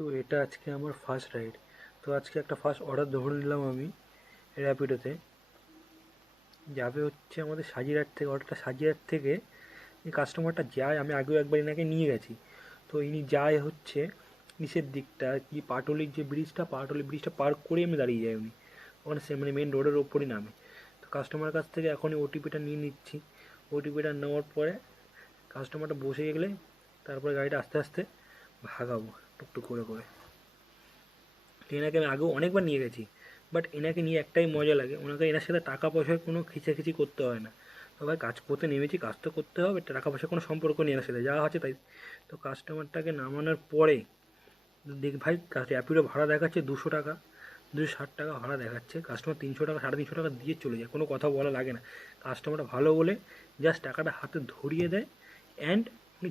তো এটা আজকে আমার ফার্স্ট রাইড। তো আজকে একটা ফার্স্ট অর্ডার ধরে নিলাম আমি র্যাপিডোতে। যাবে হচ্ছে আমাদের সাজিরহাট থেকে। অর্ডারটা সাজিরহাট থেকে এই কাস্টমারটা যায়, আমি আগেও একবার এনাকে নিয়ে গেছি। তো ইনি যায় হচ্ছে নিচের দিকটা, কি পাটুলির যে ব্রিজটা, পাটুলি ব্রিজটা পার করে আমি দাঁড়িয়ে যাই উনি ওখানে, সে মানে মেন রোডের ওপরই নামে। তো কাস্টমারের কাছ থেকে এখনই ওটিপিটা নিয়ে নিচ্ছি। ওটিপিটা নেওয়ার পরে কাস্টমারটা বসে গেলে তারপরে গাড়িটা আস্তে আস্তে ভাগাবো টুকটুক করে করে। এনাকে আমি আগেও অনেকবার নিয়ে গেছি, বাট এনাকে নিয়ে একটাই মজা লাগে, ওনাকে এনার সাথে টাকা পয়সার কোনো খিচাখিচি করতে হয় না। তো ভাই কাজ করতে নেমেছি, কাজ তো করতে হবে, টাকা পয়সার কোনো সম্পর্ক নেই এনার সাথে, যা আছে তাই। তো কাস্টমারটাকে নামানোর পরে দেখ ভাই, র্যাপিডো ভাড়া দেখাচ্ছে 200 টাকা, 260 টাকা ভাড়া দেখাচ্ছে। কাস্টমার 300 টাকা 350 টাকা দিয়ে চলে যায়, কোনো কথা বলা লাগে না। কাস্টমারটা ভালো বলে জাস্ট টাকাটা হাতে ধরিয়ে দেয় অ্যান্ড উনি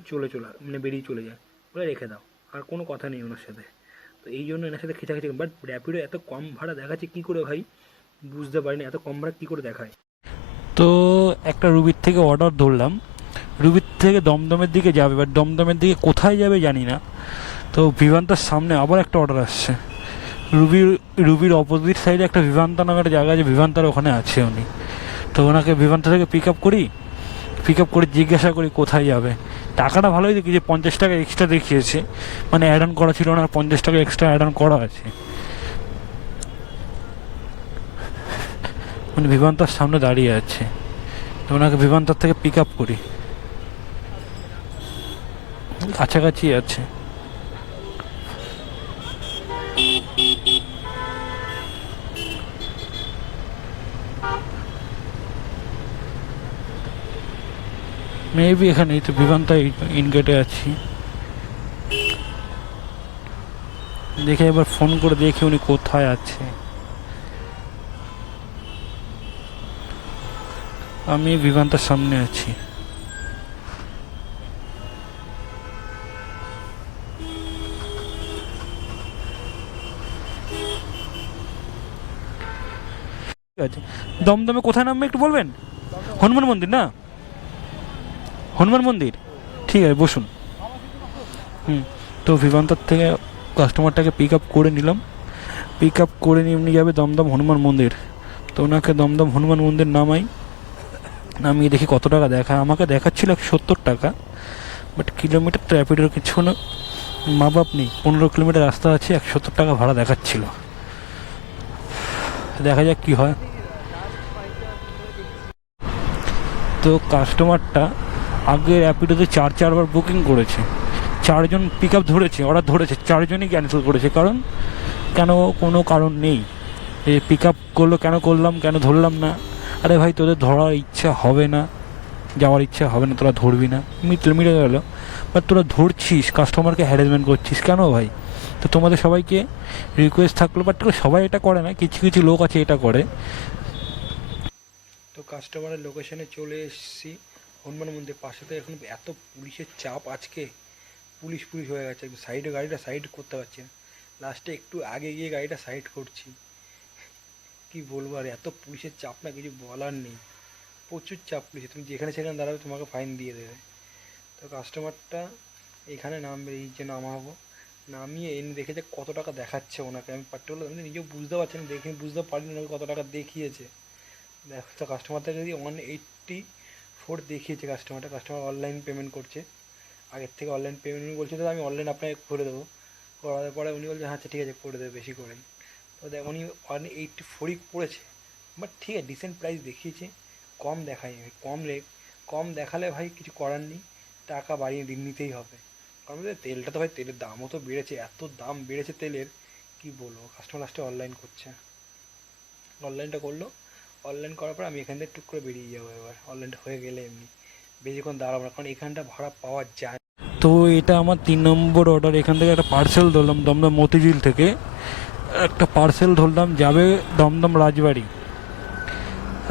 মানে বেরিয়ে চলে যায়, বলে রেখে দাও, আর কোনো কথা নেই ওনার সাথে। তো এই জন্য এনার সাথে খিচাখিচি। বাট র্যাপিডো এত কম ভাড়া দেখাচ্ছে কী করে ভাই, বুঝতে পারিনি এত কম ভাড়া কী করে দেখায়। তো একটা রুবির থেকে অর্ডার ধরলাম, রুবির থেকে দমদমের দিকে যাবে, বাট দমদমের দিকে কোথায় যাবে জানি না। তো বিভান্তার সামনে আবার একটা অর্ডার আসছে। রুবির রুবির অপোজিট সাইডে একটা বিভান্তা নামের একটা জায়গা আছে, বিভান্তার ওখানে আছে উনি। তো ওনাকে বিভান্তা থেকে পিক আপ করি, পিক আপ করে জিজ্ঞাসা করি কোথায় যাবে। টাকাটা ভালোই দেখিয়েছে, 50 টাকা এক্সট্রা দেখিয়েছে, মানে অ্যাড অন করা ছিল না, 50 টাকা এক্সট্রা অ্যাড অন করা আছে। মানে বিভান্তার সামনে দাঁড়িয়ে আছে, তো ওনাকে বিভান্তার থেকে পিক আপ করি, কাছাকাছি আছে। মেবি এখানে তো বিভান্তা ইনগেটে আছি। দেখে এবার ফোন করে দেখি উনি কোথায় আছে। আমি বিভান্তার সামনে আছি। ঠিক আছে, দমদমে কোথায় নামবে একটু বলবেন? হনুমান মন্দির না? হনুমান মন্দির, ঠিক আছে বসুন। হুম। তো বিভান্তার থেকে কাস্টমারটাকে পিক আপ করে নিলাম, পিক আপ করে নিয়ে এমনি যাবে দমদম হনুমান মন্দির। তো ওনাকে দমদম হনুমান মন্দির নামাই, নামিয়ে দেখি কত টাকা দেখায়। আমাকে দেখাচ্ছিল 170 টাকা, বাট কিলোমিটার তো র্যাপিডোর কিছু না, মা বাপ নেই, 15 কিলোমিটার রাস্তা আছে, 170 টাকা ভাড়া দেখাচ্ছিল। দেখা যাক কি হয়। তো কাস্টমারটা আগে র্যাপিডোতে 4বার বুকিং করেছে, 4জন পিক আপ ধরেছে, অর্ডার ধরেছে, 4জনই ক্যান্সেল করেছে। কারণ কেন, কোনো কারণ নেই। এ পিক আপ করলো কেন, করলাম কেন, ধরলাম না। আরে ভাই তোদের ধরার ইচ্ছা হবে না, যাওয়ার ইচ্ছা হবে না, তোরা ধরবি না, মিটে গেল। বাট তোরা ধরছিস, কাস্টমারকে হ্যারাসমেন্ট করছিস কেন ভাই? তো তোমাদের সবাইকে রিকোয়েস্ট থাকলো, বাট সবাই এটা করে না, কিছু কিছু লোক আছে এটা করে। তো কাস্টমারের লোকেশনে চলে এসেছি, হনুমান মন্দির পাশে। তো এখন এত পুলিশের চাপ আজকে, পুলিশ পুলিশ হয়ে গেছে, সাইডে গাড়িটা সাইড করতে পারছি না। লাস্টে একটু আগে গিয়ে গাড়িটা সাইড করছি। কি বলবো আর, এত পুলিশের চাপ না, কিছু বলার নেই। প্রচুর চাপ পুলিশের, তুমি যেখানে সেখানে দাঁড়াবে তোমাকে ফাইন দিয়ে দেবে। তো কাস্টমারটা এখানে নামবে, এই যে নামাবো, নামিয়ে এনে দেখেছে কত টাকা দেখাচ্ছে ওনাকে। আমি পার্টিকুলার আমি নিজেও বুঝতে পারছি না, দেখে বুঝতে পারিনি ওনাকে কত টাকা দেখিয়েছে। দেখো তো কাস্টমারটা যদি 184 দেখিয়েছে, কাস্টমার অনলাইন পেমেন্ট করছে, আগের থেকে অনলাইন পেমেন্ট বলছে। তো আমি অনলাইন আপনাকে করে দেবো, করার পরে উনি বলছে আচ্ছা ঠিক আছে করে দেবে বেশি করে। তো দেখ উনি 184ই পড়েছে, বাট ঠিক আছে ডিসেন্ট প্রাইস দেখিয়েছে, কম দেখায়নি ভাই। কম দেখালে ভাই কিছু করার নেই, টাকা বাড়িয়ে নিতেই হবে। কারণ তেলটা তো ভাই, তেলের দামও তো বেড়েছে, এত দাম বেড়েছে তেলের, কি বলবো। কাস্টমার লাস্টে অনলাইন করছে, অনলাইনটা করলো। অনলাইন করার পর আমি এখান থেকে টুক করে বেরিয়ে যাবো। এবার অনলাইনটা হয়ে গেলে এমনি বেশিক্ষণ দাঁড়াবো না, কারণ এখানটা ভাড়া পাওয়া যায়। তো এটা আমার 3 নম্বর অর্ডার। এখান থেকে একটা পার্সেল ধরলাম দমদম মতিঝিল থেকে, একটা পার্সেল ধরলাম, যাবে দমদম রাজবাড়ি।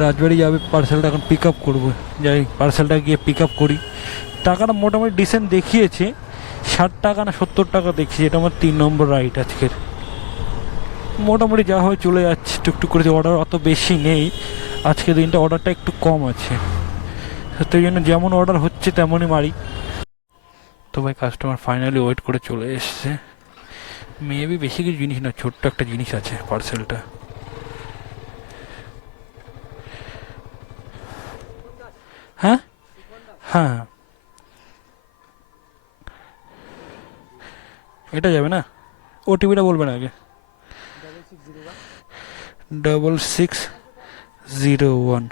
রাজবাড়ি যাবে পার্সেলটা, এখন পিক আপ করবো। যাই পার্সেলটা গিয়ে পিক আপ করি। টাকাটা মোটামুটি ডিসেন্ট দেখিয়েছে, 60 টাকা না 70 টাকা দেখিয়েছে। এটা আমার 3 নম্বর রাইড আজকের। মোটামুটি যা হয় চলে যাচ্ছে টুকটুক করেছে, অর্ডার অত বেশি নেই আজকে, দিনটা অর্ডারটা একটু কম আছে, সেই জন্য যেমন অর্ডার হচ্ছে তেমনই মারি। তো ভাই কাস্টমার ফাইনালি ওয়েট করে চলে এসছে, মেবি বেশি কিছু জিনিস না, ছোট্ট একটা জিনিস আছে পার্সেলটা। হ্যাঁ হ্যাঁ, এটা যাবে না, ওটিপিটা বলবেন আগে। 6601।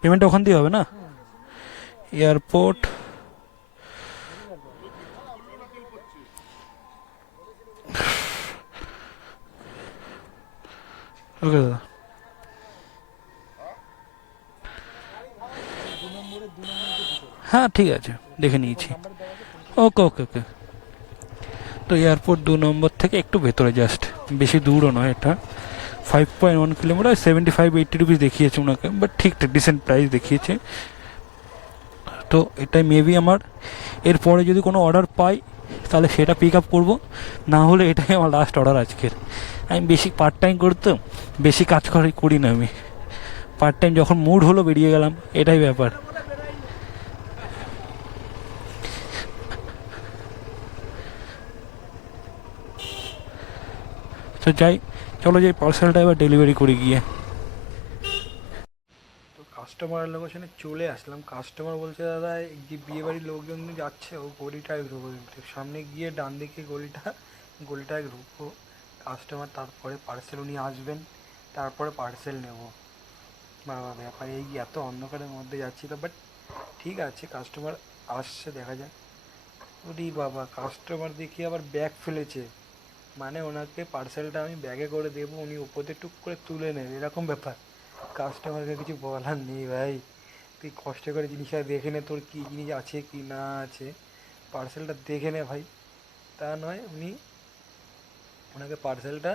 পেমেন্টটা ওখান দিয়ে হবে না? এয়ারপোর্ট। ওকে দাদা। হ্যাঁ ঠিক আছে, দেখে নিয়েছি। ওকে ওকে ওকে। তো এয়ারপোর্ট 2 নম্বর থেকে একটু ভেতরে, জাস্ট বেশি দূরও নয় এটা। 5.1 কিলোমিটার, 75-80 রুপিস দেখিয়েছে ওনাকে, বাট ঠিকঠাক ডিসেন্ট প্রাইস দেখিয়েছে। তো এটাই মেবি আমার, এরপরে যদি কোনো অর্ডার পাই তাহলে সেটা পিক আপ করবো, না হলে এটাই আমার লাস্ট অর্ডার আজকের। আমি বেশি পার্ট টাইম করতো, বেশি কাজ করি না আমি। পার্ট টাইম যখন মুড হলো বেরিয়ে গেলাম, এটাই ব্যাপার। তো যাই, চলো যাই পার্সেলটা এবার ডেলিভারি করে গিয়ে। তো কাস্টমারের লোকেশনে চলে আসলাম। কাস্টমার বলছে দাদা এই যে বিয়েবাড়ির লোকজন যাচ্ছে ও গলিটায় ঢুকবো, সামনে গিয়ে ডান দিকে গলিটায় ঢুকবো। কাস্টমার তারপরে পার্সেল উনি আসবেন, তারপরে পার্সেল নেব। বাবা ব্যাপার এই এত অন্ধকারের মধ্যে যাচ্ছি তো, বাট ঠিক আছে কাস্টমার আসছে, দেখা যাক। ওরে বাবা, কাস্টমার দেখি আবার ব্যাগ ফেলেছে, মানে ওনাকে পার্সেলটা আমি ব্যাগে করে দেবো, উনি উপরে টুক করে তুলে নেন, এরকম ব্যাপার। কাস্টমারকে কিছু বলার নেই ভাই, তুই কষ্ট করে জিনিসটা দেখে নে, তোর কী জিনিস আছে কি না আছে, পার্সেলটা দেখে নে ভাই। তা নয় ওনাকে পার্সেলটা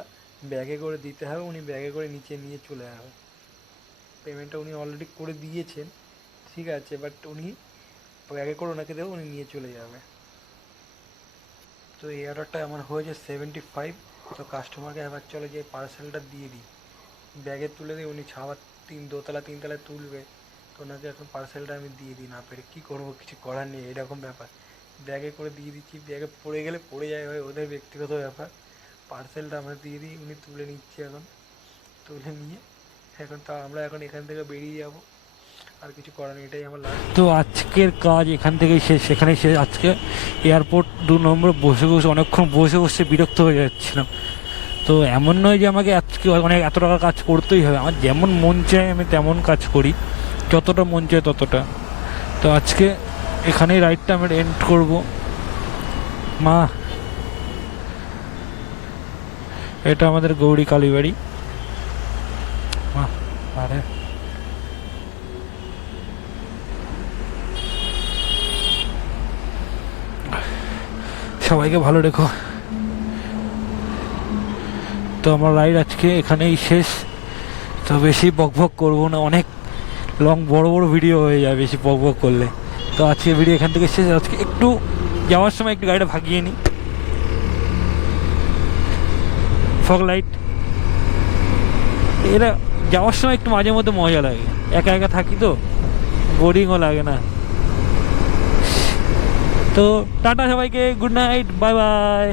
ব্যাগে করে দিতে হবে, উনি ব্যাগে করে নিচে নিয়ে চলে যাবে। পেমেন্টটা উনি অলরেডি করে দিয়েছেন, ঠিক আছে, বাট উনি ব্যাগে করে ওনাকে দেবো, উনি নিয়ে চলে যাবে। তো এই অর্ডারটা আমার হয়েছে 75। তো কাস্টমারকে এবার চলে যে পার্সেলটা দিয়ে দিই, ব্যাগে তুলে দিই, উনি ছাওয়ার দোতলা তিনতলায় তুলবে, তো ওনাকে এখন পার্সেলটা আমি দিয়ে দিই, না পেরে কী করবো, কিছু করার নেই, এরকম ব্যাপার। ব্যাগে করে দিয়ে দিচ্ছি, ব্যাগে পড়ে গেলে পড়ে যায়, হয় ওদের ব্যক্তিগত ব্যাপার। পার্সেলটা আমরা দিয়ে দিই, উনি তুলে নিচ্ছে এখন, তুলে নিয়ে এখন তা আমরা এখন এখান থেকে বেরিয়ে যাব, আর কিছু করার নেই, এটাই আমার লাস্ট। তো আজকের কাজ এখান থেকেই শেষ, সেখানেই শেষ আজকে। এয়ারপোর্ট 2 নম্বর বসে বসে অনেকক্ষণ বসে বিরক্ত হয়ে যাচ্ছিলাম। তো এমন নয় যে আমাকে আজকে অনেক এত টাকা কাজ করতেই হবে, আমার যেমন মন চায় আমি তেমন কাজ করি, যতটা মন চায় ততটা। তো আজকে এখানেই রাইডটা আমি এন্ড করবো। মা, এটা আমাদের গৌরী কালীবাড়ি। মা, আরে সবাইকে ভালো রেখো। তো আমার রাইড আজকে এখানেই শেষ। তো বেশি বকবক করবো না, অনেক বড় বড় ভিডিও হয়ে যায় বেশি বকবক করলে। তো আজকে ভিডিও এখান থেকে শেষ। আজকে একটু যাওয়ার সময় একটু গাড়িটা ভাগিয়ে নিই, ফগ লাইট, এরা যাওয়ার সময় একটু মাঝে মধ্যে মজা লাগে, একা একা থাকি তো বোরিংও লাগে না। তো টাটা সবাইকে, গুড নাইট, বাই বাই।